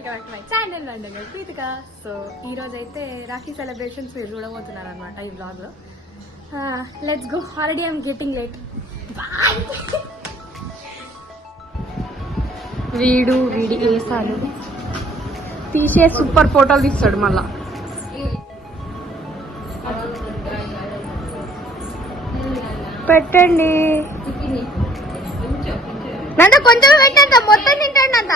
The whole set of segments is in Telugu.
Welcome back to my channel London Preethika. So ఈ రోజు అయితే రాఖీ సెలబ్రేషన్స్ మీరు చూడబోతున్నారు అనమాట ఈ బ్లాగ్ లో. Let's go. Already I'm getting late. వీడి వేసాలు తీసే సూపర్ ఫోటోలు తీస్తాడు మళ్ళా. పెట్టండి నంద, కొంచెం పెట్టండి. మొత్తం తింటాడు నంద,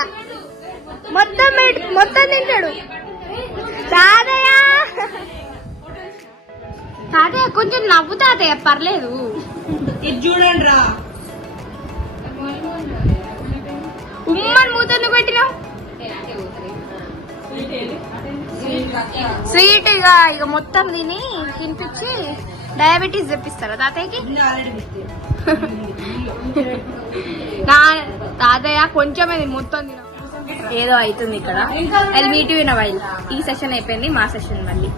మొత్తం తింటాడు. తాతయ్య తాతయ్య కొంచెం నవ్వు తాతయ్య, పర్లేదు. ఇది చూడండి రా, ఉమ్మని మూతను పెట్టినావు. స్వీట్ ఇక మొత్తం తినిపించి డయాబెటీస్ తెప్పిస్తారా తాతయ్యకి? తాతయ్య కొంచెమే మొత్తం తిన. ఏదో అవుతుంది ఇక్కడ. I meet you in a while. ఈ సెషన్ అయిపోయింది, మా సెషన్ మళ్ళీ.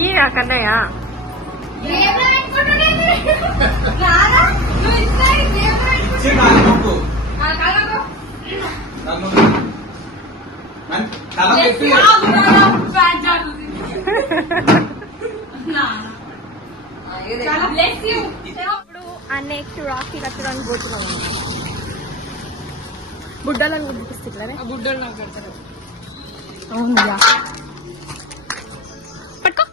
ఈ కన్నయ్య నెక్స్ట్ రాఖీ కట్టడానికి పోతున్నాం. బుడ్డలను గుర్తిస్తున్నారే, బుడ్డలు నాకు కడతారు. అవునుగా పట్టుకో.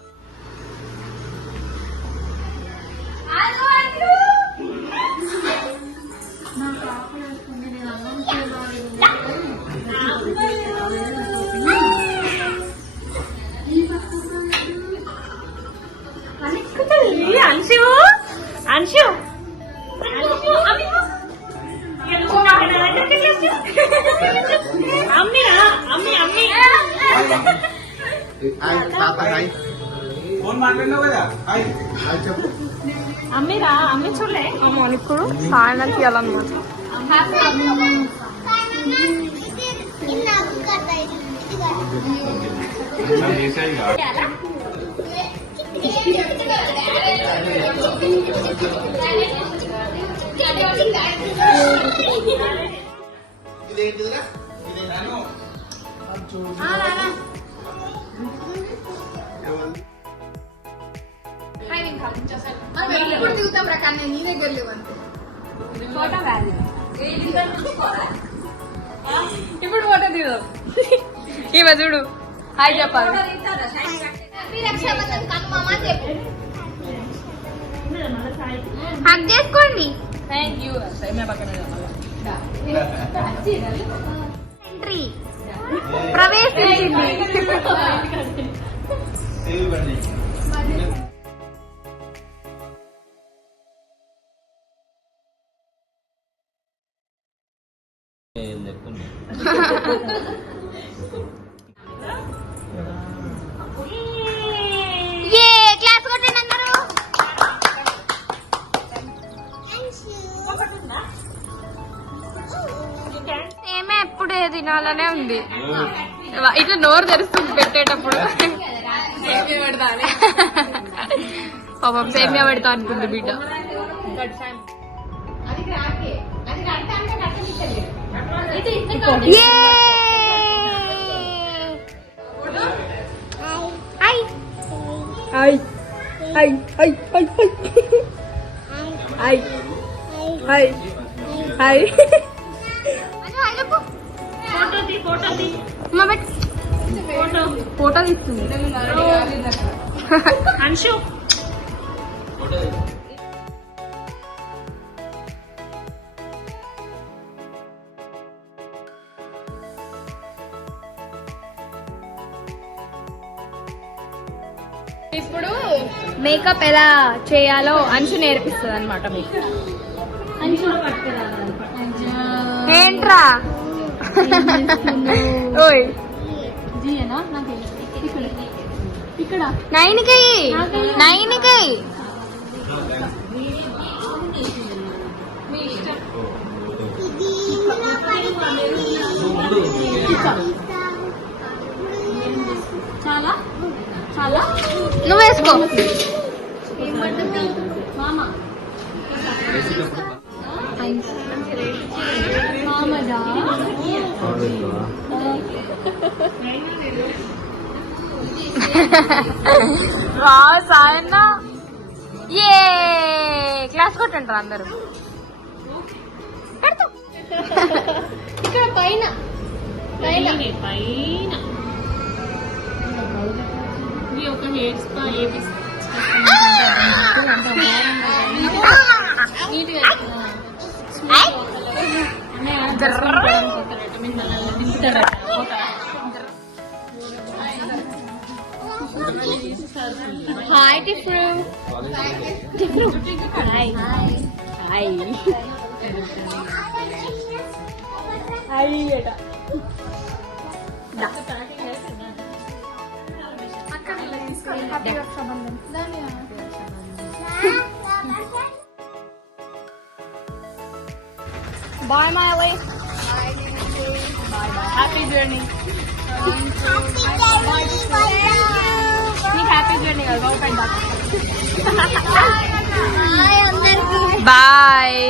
అంశు అంశు అమ్మిరా అమ్మి అమ్మి అమ్మిరా అమ్మి చూడలే అమ్మ. ఇప్పుడు సాయంత్రం తీయాలన్నమాట. ఎప్పుడు దిగుతాం రా కానీ నీ దగ్గర లేవంతే. ఇప్పుడు ఫోటో దిగుదాం. ఈమె చూడు, హాయ్ చెప్పాలి. హక్ చేసుకోండి. Thank you. ఎంట్రీ ప్రవేశించింది. క్లాస్ కొట్టండి అందరూ. ఏమే ఎప్పుడు తినాలనే ఉంది. ఇట్లా నోరు తెరుస్తుంది పెట్టేటప్పుడు. పాపం సేమియా పెడతా అనుకుంది బిడ్డ. ఫోటో తీస్తుంది అంశు. ఇప్పుడు మేకప్ ఎలా చేయాలో అంచు నేర్పిస్తుంది అనమాట మీకు. ఏంట్రా ఓయ్ నైన్కి చాలా చాలా నువ్వు వేసుకో. థ్యాంక్స్. మామదా వా సాయన్న ఏ క్లాస్ కొట్టంటారు అందరూ. కడతాం ఇక్కడ పైన పైన పైన ఇది ఒక హెయిర్ స్పా హాయ్ టిఫ్రు. హాయ్ హాయ్ హాయ్ అట Bye, Miley. Happy journey. Happy journey. I'll go friend back. Bye.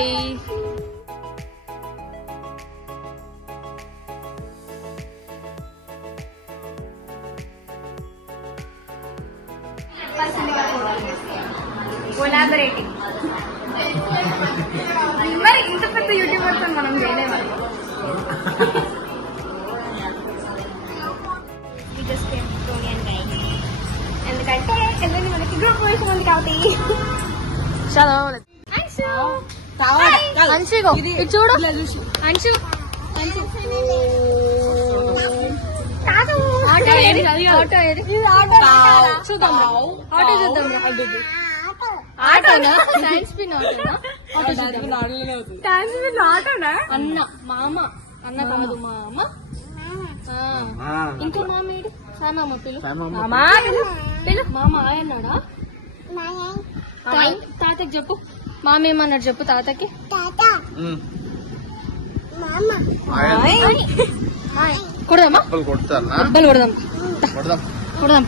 Collaborating. మరి ఇంత పెద్ద యూట్యూబర్స్ మనం చేయలేము. ఎందుకంటే ఎల్లుండి మనకి గ్రూప్ పొజిషన్ ఉంది కాబట్టి. చలో అంశుగో ఇది చూడు. అంశు ఆటో ఏది చూద్దాం. ఆటో చూద్దాం. ఆటోనా సైన్స్ పిన్ ఆటోనా? సైన్స్ పిన్ ఆటోనా? అన్న మామ అన్న కాదు మామ. ఇంకో మామ ఏడు సామామ పిలు. పిలు మామ ఆయన్నాడా? తాతకి చెప్పు. మామ ఏమన్నాడు చెప్పు తాతకి. కొడదామా? దెబ్బలు కొడదాం. కొడదాం.